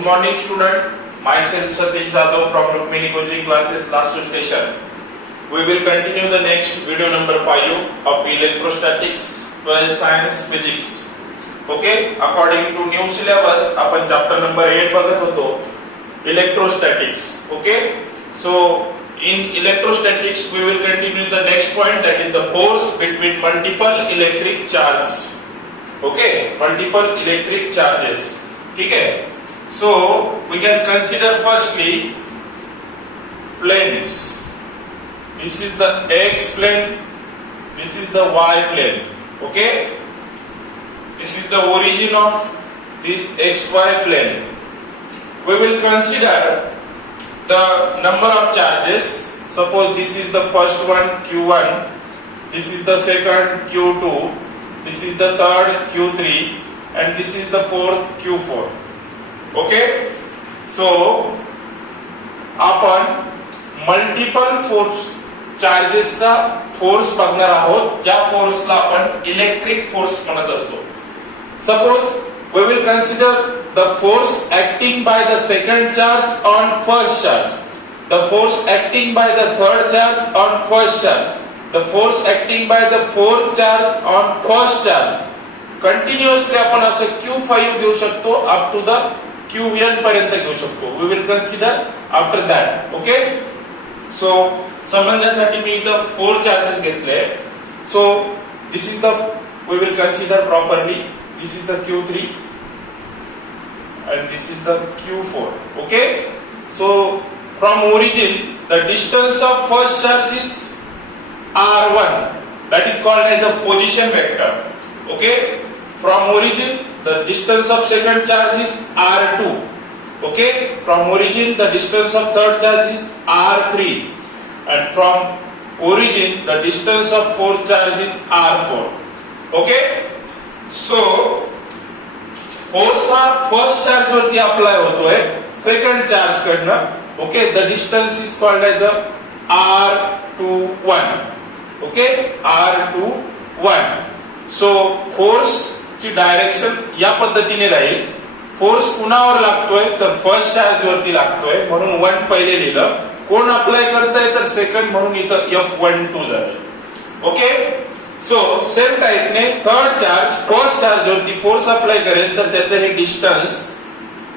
Good morning student, myself Satish Jadhav from Rukmini coaching classes last station. We will continue the next video number 5 of electrostatics 12 science physics. Okay, according to new syllabus आपण chapter number 8 बघत होतो electrostatics. Okay, so in electrostatics we will continue the next point, that is the force between multiple electric charges. Okay, multiple electric charges. ठीक है. So we can consider firstly planes. This is the x plane, this is the y plane. Okay, this is the origin of this xy plane. We will consider the number of charges. Suppose this is the first one q1, this is the second q2, this is the third q3, and this is the fourth q4. Okay, so आपण multiple force चार्जेसचा force बघणार आहोत, ज्या फोर्सला आपण electric force म्हणत असतो. Suppose we will consider the force acting by the second charge on first charge, the force acting by the third charge on first charge, the force acting by the fourth charge on first charge. Continuously आपण असं Q5 घेऊ शकतो up to the Qn पर्यंत घेऊ शकतो. We will consider after that. Okay, so समजण्यासाठी मी इथं 4 charges घेतले. So this is the, we will consider properly, this is the Q3 and this is the Q4. Okay, so from origin the distance of first charge is r1, that is called as a position vector. Okay, from origin the distance of second charge is r2. Okay, from origin the distance of third charge is r3, and from origin the distance of fourth charge is r4. Okay, so force हा first charge वरती apply होतोय second charge कडनं. Okay, the distance is called as a r21. Okay, r21. So force ची direction या पद्धतीने राहील. Force कुणावर लागतोय तर फर्स्ट चार्ज वरती लागतोय, म्हणून 1 पहिले लिहिलं. कोण अप्लाय करताय तर सेकंड, म्हणून इथं F12 झालं. ओके, सो सेम टाइपने थर्ड चार्ज फर्स्ट चार्ज वरती फोर्स अप्लाय करेल तर त्याचं हे डिस्टन्स,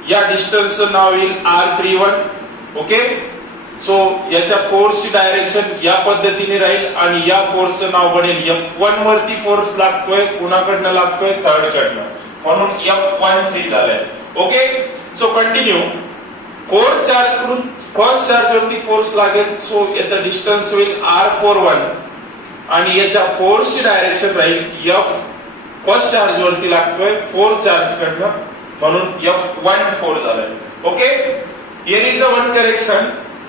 या डिस्टन्सचं नाव येईल R31. ओके, सो याच्या फोर्सची डायरेक्शन या पद्धतीने राहील आणि या फोर्सचं नाव बनेल F1 वरती फोर्स लागतोय, कुणाकडनं लागतोय थर्ड कडनं, म्हणून F13 झालंय. Okay, so continue. Fourth charge कडून फर्स्ट चार्ज वरती फोर्स लागेल, सो याचा डिस्टन्स होईल R41 आणि याच्या फोर्सची डायरेक्शन राहील F फर्स्ट चार्ज वरती लागतोय फोर्थ चार्ज कडनं, म्हणून F14 झालंय. Okay, here is the one correction.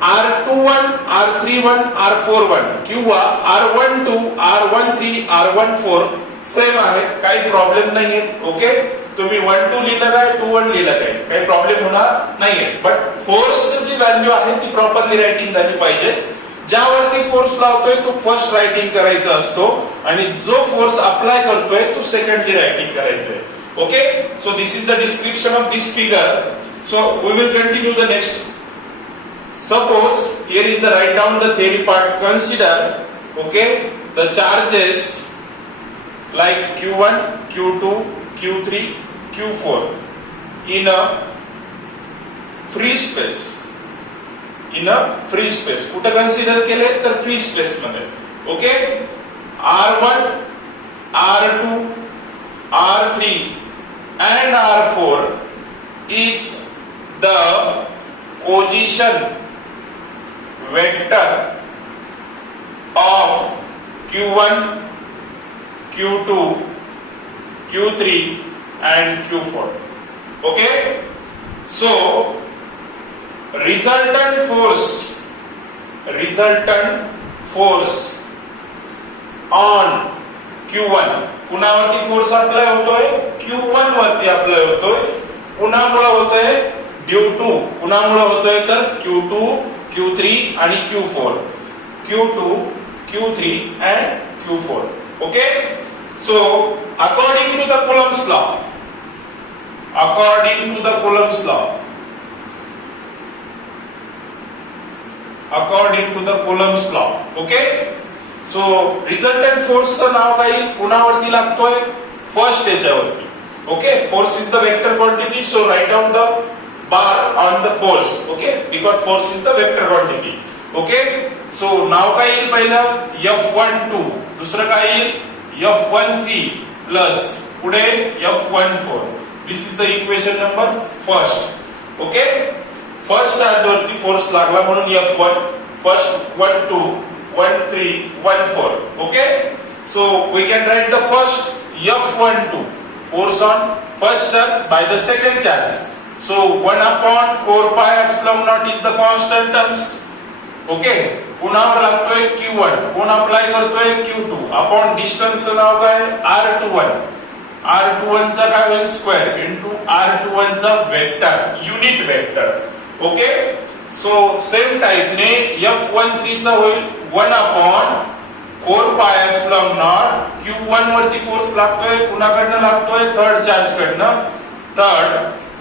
R21, R31, R41 किंवा R12, R13, R14 सेम आहे, काही प्रॉब्लेम नाहीये. ओके, तुम्ही 12 लिहिलं काय 21 लिहिलं काय, काही प्रॉब्लेम होणार नाहीये. बट फोर्सची जी व्हॅल्यू आहे ती प्रॉपरली रायटिंग झाली पाहिजे. ज्यावरती फोर्स लावतोय तो फर्स्ट रायटिंग करायचा असतो आणि जो फोर्स अप्लाय करतोय तो सेकंडली रायटिंग करायचा आहे. Okay, so this is the description of this figure. So we will continue the next. Suppose here is the, write down the theory part. Consider, okay, the charges like Q1, Q2, Q3, Q4 in a free space. In a free space. कुठे consider केले तर free space मध्ये. Okay, R1, R2, R3 and R4 is the position vector of Q1, Q2, Q3 and Q4. Okay, so resultant force on Q1, कुणावरती force apply होतोय Q1 वरती apply होतोय. कुणामुळे होतोय due to, कुणामुळे होतोय तर Q2, Q3 आणि Q4. Q2, Q3 and Q4. Okay, so according to the Coulomb's law, according to the Coulomb's law. Okay, so resultant फोर्सचं नाव काय कुणावरती लागतोय, फर्स्ट याच्यावरती. Okay, force is the vector quantity, so write down the bar on the force. Okay, because force is the vector quantity. Okay, so नाव काय येईल पहिलं F12, दुसरं काय येईल F13 प्लस पुढे F14. This is the equation number first. Okay, first charge वरती force लागला म्हणून F1, first 1 2 1 3 1 4. Okay, so we can write the first F12 force on first charge by the second charge. So 1 upon 4 pi epsilon naught is the constant terms. Okay, कुणावर लागतोय Q1, कोण apply करतोय Q2 upon distance नाव काय R21. R21 चा काय होईल square into R21 चा vector, unit vector. Okay, so same type ने F13 चा होईल 1 upon 4 pi epsilon not. Q1 वरती फोर्स लागतोय, कुणाकडनं लागतोय थर्ड चार्ज कडनं, थर्ड.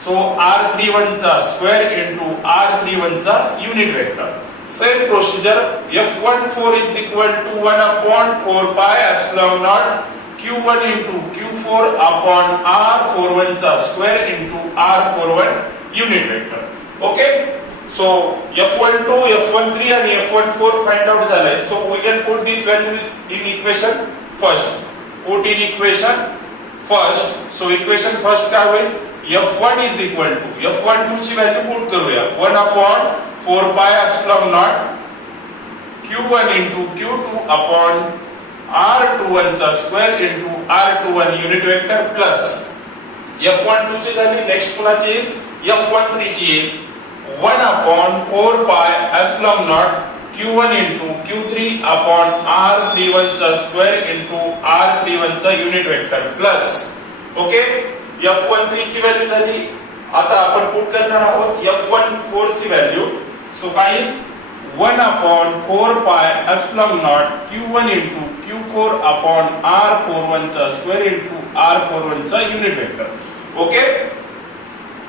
सो R31 चा स्क्वेअर इनटू R31 चा unit vector. Same procedure, F14 is equal to 1 upon 4 pi epsilon naught Q1 into Q4 upon R41 चा square into R41 unit vector. Okay, so F12, F13 and F14 find out झालंय. So we can put these values in equation first. Put in equation first. So equation first काय होईल, F1 is equal to F12 ची value put करूया 1 upon 4 pi epsilon naught Q1 into Q2 upon R21 चा square into R21 unit vector plus F12 ची झाली. Next कुणाची F13 ची 1 upon 4 pi epsilon naught Q1 into Q3 upon R31 चा square into R31 चा unit vector plus. Okay, F13 ची value झाली. आता आपण पुट करणार आहोत F14 ची व्हॅल्यू. सो काय 1 upon 4 pi epsilon naught Q1 into Q4 upon R41 चा स्क्वेअर into R41 चा unit vector. Okay,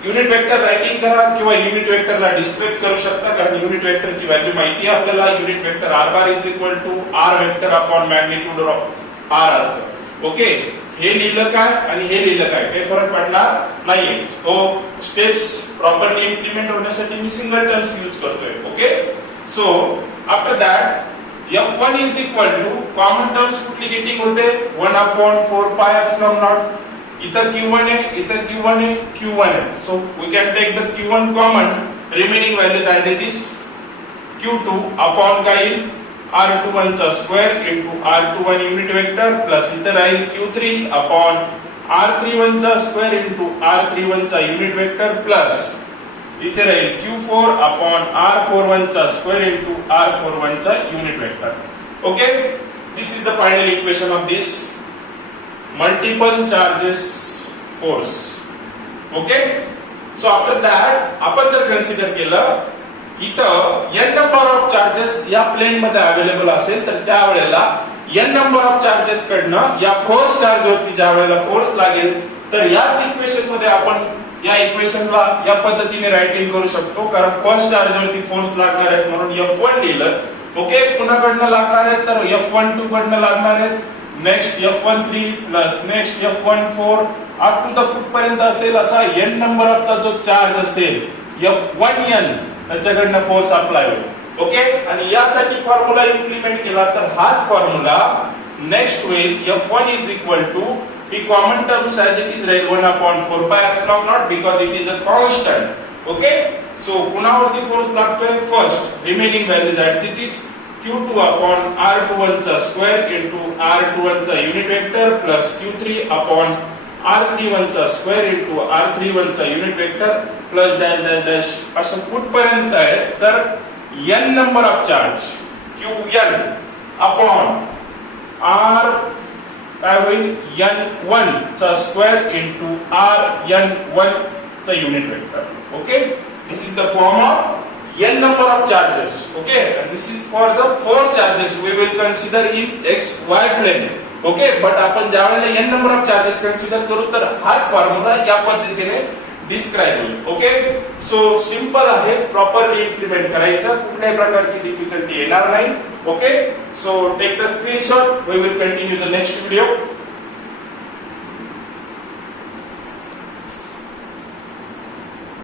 unit vector writing करा किंवा युनिट वेक्टरला डिस्क्राइब करू शकता, कारण युनिट वेक्टरची व्हॅल्यू माहिती आहे आपल्याला. Unit vector R bar is equal to R vector upon magnitude of R असतं. ओके, हे लिहिलं काय आणि हे लिहिलं काय काही फरक पडणार नाहीये. तो स्टेप्स प्रॉपरली इम्प्लिमेंट होण्यासाठी मी सिंगल टर्म्स यूज करतोय. Okay, so after that F1 is equal to common terms कुठली गेटिंग होते 1 upon 4 pi epsilon naught. इथं Q1 आहे, इथं Q1 आहे, Q1 आहे. So we can take the Q1 common, remaining values as it is. Q2 upon काय R21 चा square into R21 unit vector plus इथं राहील Q3 अपॉन R31 चा स्क्वेअर into R31 चा युनिट वेक्टर प्लस इथे राहील Q4 upon R41 चा square into R41 चा unit vector. Okay, this is the final equation of this multiple charges force. Okay, so after that आपण जर consider केलं इथं n नंबर ऑफ चार्जेस या plain मध्ये अवेलेबल असेल तर त्यावेळेला n नंबर ऑफ चार्जेस कडनं या फोर्स चार्ज वरती ज्या वेळेला फोर्स लागेल तर याच इक्वेशन मध्ये आपण या इक्वेशनला या पद्धतीने रायटिंग करू शकतो, कारण फर्स्ट चार्ज वरती फोर्स लागणार आहेत म्हणून F1 लिहिलं. ओके, कुणाकडनं लागणार आहेत तर F12 कडनं लागणार आहेत. Next F13 plus next F14 up to the कुठपर्यंत असेल असा n नंबर ऑफचा जो चार्ज असेल F1n त्याच्याकडनं फोर्स अप्लाय होईल. ओके, आणि यासाठी फॉर्म्युला इम्प्लिमेंट केला तर हाच फॉर्म्युला नेक्स्ट होईल F1 is equal to he common terms as it is राहील 1 upon 4 pi epsilon naught because it is a constant. Okay, so कुणावरती फोर्स लागतोय first, remaining values as it is Q2 upon R21 चा square into R21 चा unit vector plus Q3 upon R31 चा square into R31 चा unit vector plus dash dash dash असं कुठपर्यंत आहे तर n number of charge Qn upon R काय होईल n1 चा स्क्वेअर into Rn1 चा unit vector. Okay, this is the form of n number of charges. Okay, and this is for the 4 charges we will consider in x y plane. Okay, but आपण ज्या वेळेला n number of charges consider करू तर हाच formula या पद्धतीने describe होईल. Okay, so so simple आहे, प्रॉपरली इम्प्लिमेंट करायचं, कुठल्याही प्रकारची डिफिकल्टी येणार नाही. Okay, so take the screenshot. We will continue the next video.